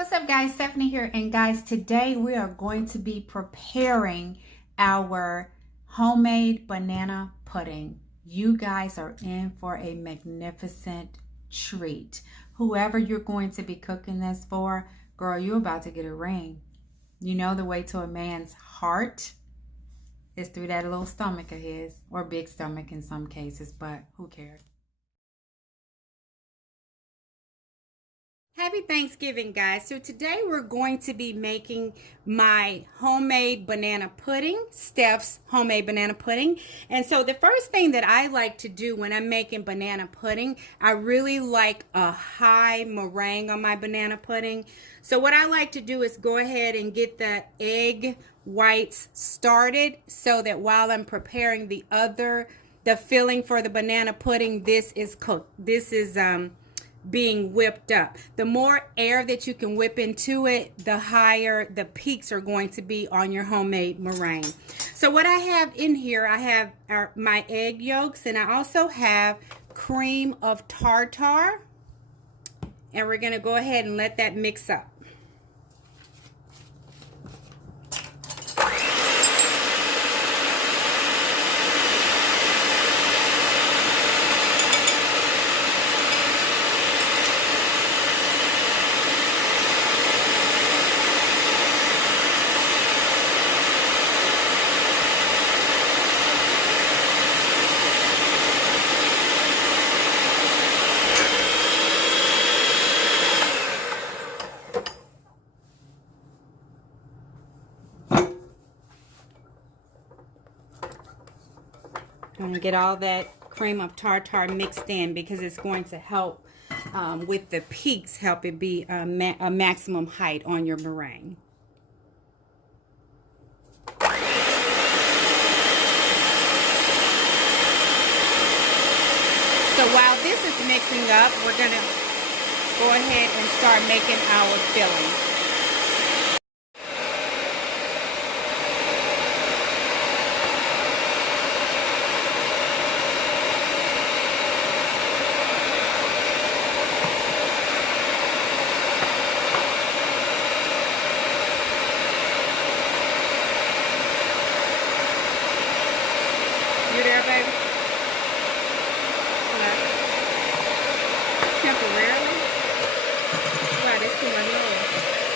What's up, guys? Stephanie here, and guys, today we are going to be preparing our homemade banana pudding. You guys are in for a magnificent treat. Whoever you're going to be cooking this for, girl, you're about to get a ring. You know the way to a man's heart is through that little stomach of his, or big stomach in some cases, but who cares? Happy Thanksgiving, guys. So today we're going to be making my homemade banana pudding, Steph's homemade banana pudding. And so the first thing that I like to do when I'm making banana pudding, I really like a high meringue on my banana pudding. So what I like to do is go ahead and get the egg whites started so that while I'm preparing the filling for the banana pudding, this is cooked. This is being whipped up. The more air that you can whip into it, the higher the peaks are going to be on your homemade meringue. So what I have in here, I have my egg yolks, and I also have cream of tartar, and we're going to go ahead and let that mix up. I'm going to get all that cream of tartar mixed in because it's going to help with the peaks, help it be a maximum height on your meringue. So while this is mixing up, we're going to go ahead and start making our filling. You there, baby? Hello? Temporarily? Wow, that's too much noise.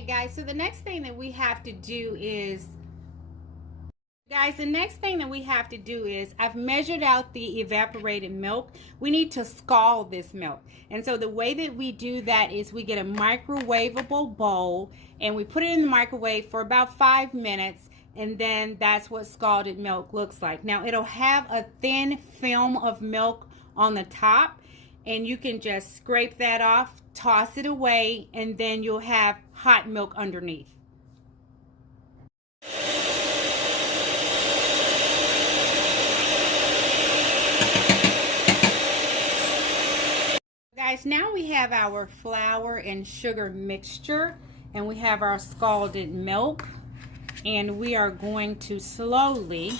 Okay, guys, so the next thing that we have to do is I've measured out the evaporated milk. We need to scald this milk. And so the way that we do that is we get a microwavable bowl and we put it in the microwave for about 5 minutes, and then that's what scalded milk looks like. Now it'll have a thin film of milk on the top, and you can just scrape that off, toss it away, and then you'll have hot milk underneath. Guys, now we have our flour and sugar mixture, and we have our scalded milk, and we are going to slowly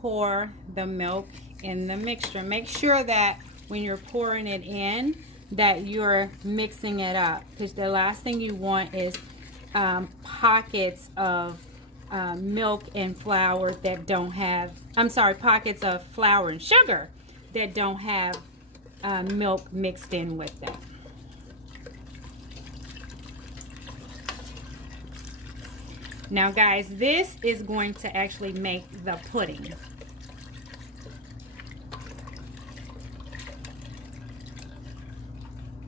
pour the milk in the mixture. Make sure that when you're pouring it in that you're mixing it up, because the last thing you want is pockets of milk and flour that don't have, pockets of flour and sugar that don't have milk mixed in with them. Now guys, this is going to actually make the pudding.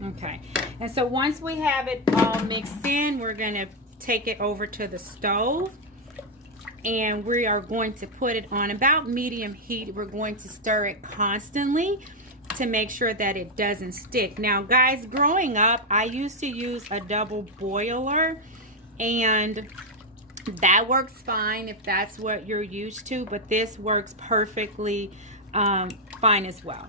Okay, and so once we have it all mixed in, we're going to take it over to the stove, and we are going to put it on about medium heat. We're going to stir it constantly to make sure that it doesn't stick. Now guys, growing up, I used to use a double boiler, and that works fine if that's what you're used to, but this works perfectly fine as well.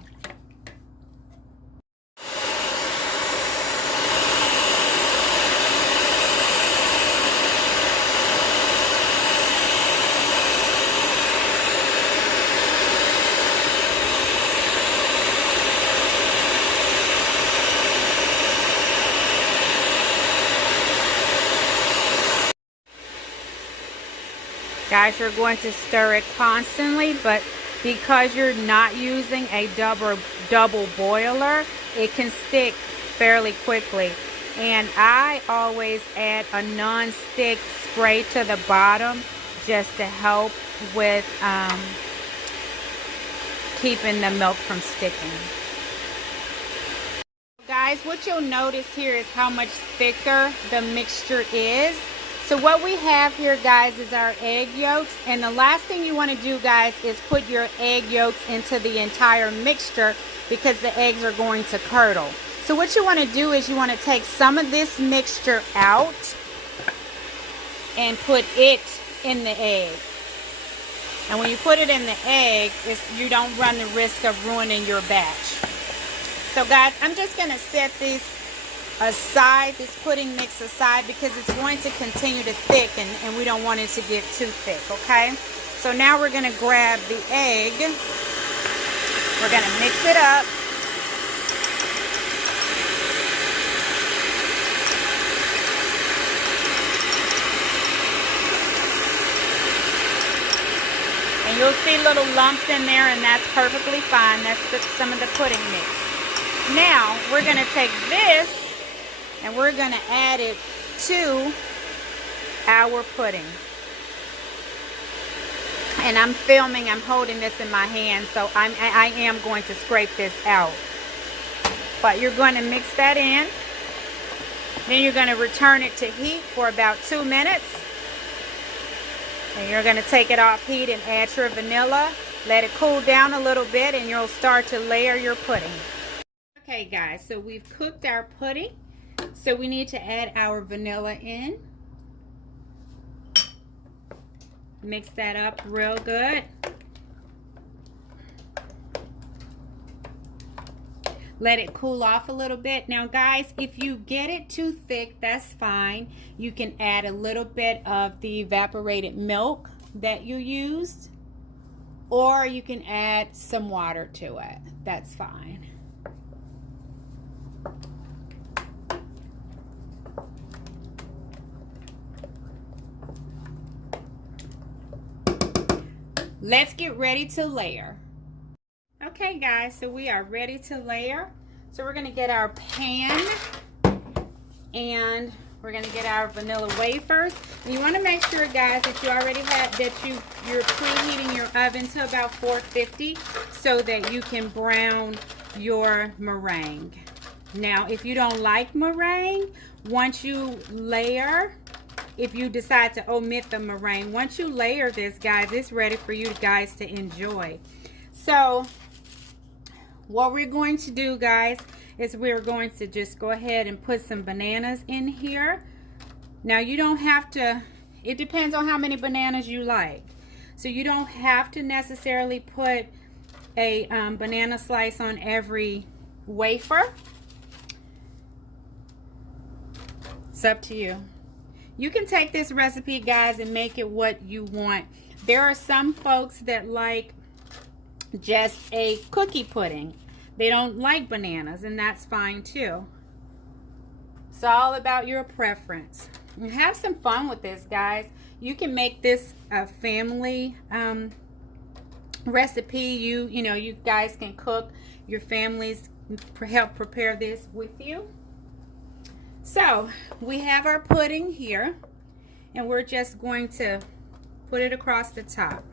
Guys, you're going to stir it constantly, but because you're not using a double boiler, it can stick fairly quickly. And I always add a non-stick spray to the bottom just to help with keeping the milk from sticking. Guys, what you'll notice here is how much thicker the mixture is. So what we have here, guys, is our egg yolks, and the last thing you want to do, guys, is put your egg yolks into the entire mixture because the eggs are going to curdle. So what you want to do is you want to take some of this mixture out and put it in the egg. And when you put it in the egg, you don't run the risk of ruining your batch. So guys, I'm just going to set this aside, this pudding mix aside, because it's going to continue to thicken and we don't want it to get too thick, okay? So now we're going to grab the egg, we're going to mix it up, and you'll see little lumps in there, and that's perfectly fine. That's some of the pudding mix. Now we're going to take this and we're going to add it to our pudding. And I'm filming, I'm holding this in my hand, so I am going to scrape this out. But you're going to mix that in. Then you're going to return it to heat for about 2 minutes. And you're going to take it off heat and add your vanilla. Let it cool down a little bit and you'll start to layer your pudding. Okay guys, so we've cooked our pudding. So we need to add our vanilla in. Mix that up real good. Let it cool off a little bit. Now guys, if you get it too thick, that's fine. You can add a little bit of the evaporated milk that you used, or you can add some water to it. That's fine. Let's get ready to layer. Okay guys, so we are ready to layer. So we're going to get our pan and We're going to get our vanilla wafers. And you want to make sure, guys, that you already have, that you're preheating your oven to about 450 so that you can brown your meringue. Now, if you don't like meringue, once you layer, if you decide to omit the meringue, once you layer this, guys, it's ready for you guys to enjoy. So, what we're going to do, guys, is we're going to just go ahead and put some bananas in here. Now, you don't have to, it depends on how many bananas you like. So you don't have to necessarily put a banana slice on every wafer. It's up to you. You can take this recipe, guys, and make it what you want. There are some folks that like just a cookie pudding. They don't like bananas, and that's fine too. It's all about your preference. And have some fun with this, guys. You can make this a family recipe. You know, you guys can cook. Your families help prepare this with you. So we have our pudding here, and we're just going to put it across the top.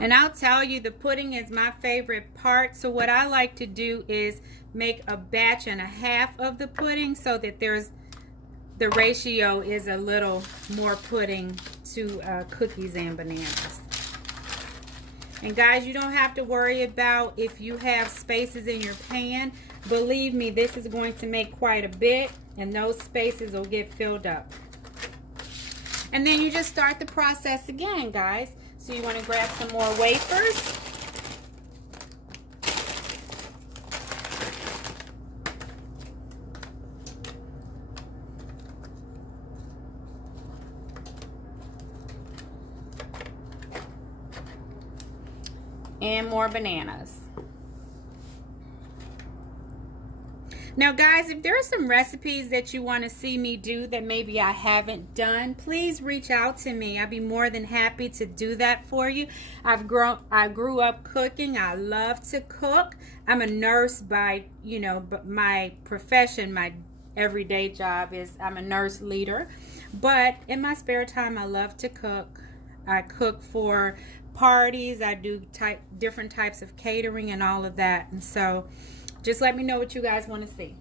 And I'll tell you, the pudding is my favorite part. So what I like to do is make a batch and a half of the pudding so that the ratio is a little more pudding to cookies and bananas. And guys, you don't have to worry about if you have spaces in your pan. Believe me, this is going to make quite a bit, and those spaces will get filled up. And then you just start the process again, guys. So you want to grab some more wafers. And more bananas. Now, guys, if there are some recipes that you want to see me do that maybe I haven't done, please reach out to me. I'd be more than happy to do that for you. I grew up cooking. I love to cook. I'm a nurse by, you know, my profession, my everyday job is I'm a nurse leader. But in my spare time, I love to cook. I cook for parties. I do different types of catering and all of that. And so just let me know what you guys want to see.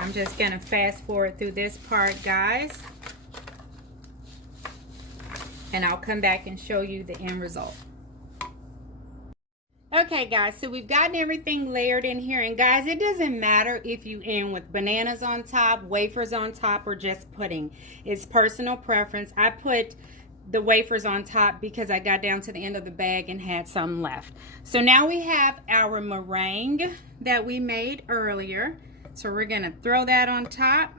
I'm just going to fast forward through this part, guys. And I'll come back and show you the end result. Okay, guys, so we've gotten everything layered in here. And guys, it doesn't matter if you end with bananas on top, wafers on top, or just pudding. It's personal preference. I put the wafers on top because I got down to the end of the bag and had some left. So now we have our meringue that we made earlier. So we're going to throw that on top.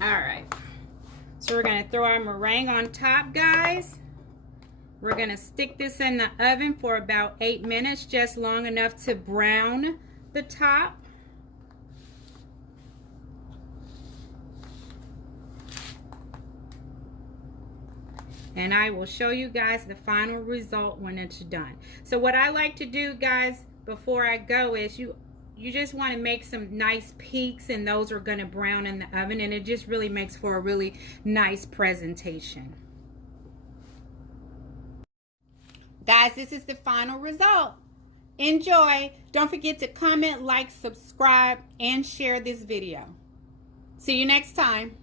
Alright, so we're going to throw our meringue on top, guys. We're going to stick this in the oven for about 8 minutes, just long enough to brown the top. And I will show you guys the final result when it's done. So what I like to do, guys, before I go is you just want to make some nice peaks, and those are going to brown in the oven, and it just really makes for a really nice presentation. Guys, this is the final result. Enjoy. Don't forget to comment, like, subscribe, and share this video. See you next time.